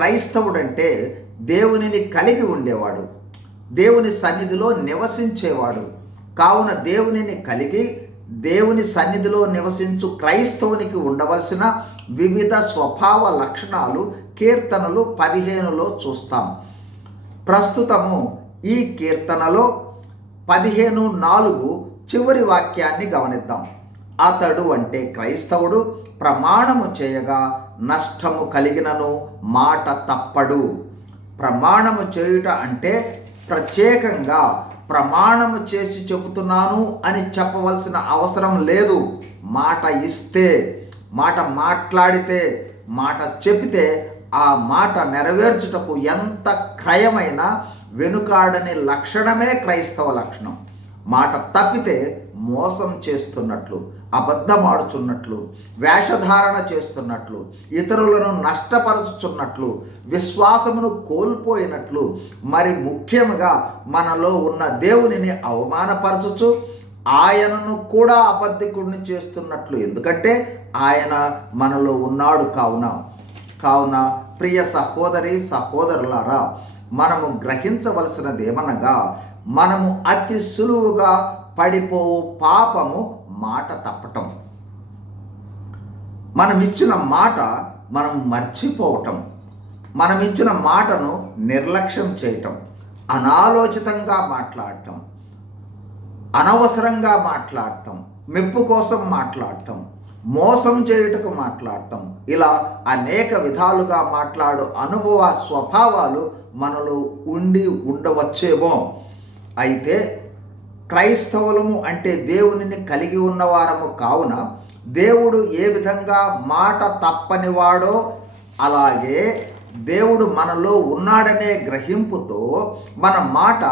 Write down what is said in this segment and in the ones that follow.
క్రైస్తవుడంటే దేవునిని కలిగి ఉండేవాడు, దేవుని సన్నిధిలో నివసించేవాడు. కావున దేవునిని కలిగి దేవుని సన్నిధిలో నివసించు క్రైస్తవునికి ఉండవలసిన వివిధ స్వభావ లక్షణాలు కీర్తనలు 15లో చూస్తాం. ప్రస్తుతము ఈ కీర్తనలో 15:4 చివరి వాక్యాన్ని గమనిద్దాం. అతడు అంటే క్రైస్తవుడు ప్రమాణము చేయగా నష్టము కలిగినను మాట తప్పడు. ప్రమాణము చేయుట అంటే ప్రత్యేకంగా ప్రమాణము చేసి చెబుతున్నాను అని చెప్పవలసిన అవసరం లేదు. మాట ఇస్తే, మాట మాట్లాడితే, మాట చెబితే ఆ మాట నెరవేర్చుటకు ఎంత క్రయమైన వెనుకాడని లక్షణమే క్రైస్తవ లక్షణం. మాట తప్పితే మోసం చేస్తున్నట్లు, అబద్ధమాడుచున్నట్లు, వేషధారణ చేస్తున్నట్లు, ఇతరులను నష్టపరుచుచున్నట్లు, విశ్వాసమును కోల్పోయినట్లు, మరి ముఖ్యంగా మనలో ఉన్న దేవునిని అవమానపరచుచు ఆయనను కూడా అబద్ధికుడిని చేస్తున్నట్లు. ఎందుకంటే ఆయన మనలో ఉన్నాడు. కావున ప్రియ సహోదరి సహోదరులారా, మనము గ్రహించవలసినది ఏమనగా, మనము అతి సులువుగా పడిపోవు పాపము మాట తప్పటం. మనమిచ్చిన మాట మనం మర్చిపోవటం, మనమిచ్చిన మాటను నిర్లక్ష్యం చేయటం, అనాలోచితంగా మాట్లాడటం, అనవసరంగా మాట్లాడటం, మెప్పు కోసం మాట్లాడటం, మోసం చేయుటకు మాట్లాడటం, ఇలా అనేక విధాలుగా మాట్లాడు అనుభవ స్వభావాలు మనలో ఉండవచ్చేమో. అయితే క్రైస్తవులము అంటే దేవునిని కలిగి ఉన్నవారము కావున దేవుడు ఏ విధంగా మాట తప్పనివాడో అలాగే దేవుడు మనలో ఉన్నాడనే గ్రహింపుతో మన మాట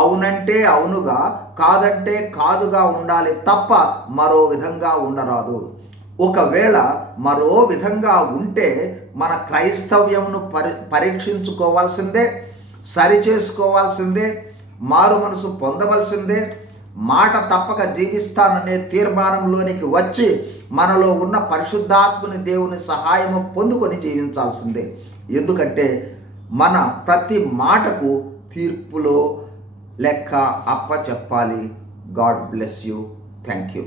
అవునంటే అవునుగా, కాదంటే కాదుగా ఉండాలి తప్ప మరో విధంగా ఉండరాదు. ఒకవేళ మరో విధంగా ఉంటే మన క్రైస్తవ్యమును పరీక్షించుకోవాల్సిందే, సరిచేసుకోవాల్సిందే, మారు మనసు పొందవలసిందే. మాట తప్పక జీవిస్తాననే తీర్మానంలోనికి వచ్చి మనలో ఉన్న పరిశుద్ధాత్మని దేవుని సహాయము పొందుకొని జీవించాల్సిందే. ఎందుకంటే మన ప్రతి మాటకు తీర్పులో లెక్క అప్పచెప్పాలి. God bless you. Thank you.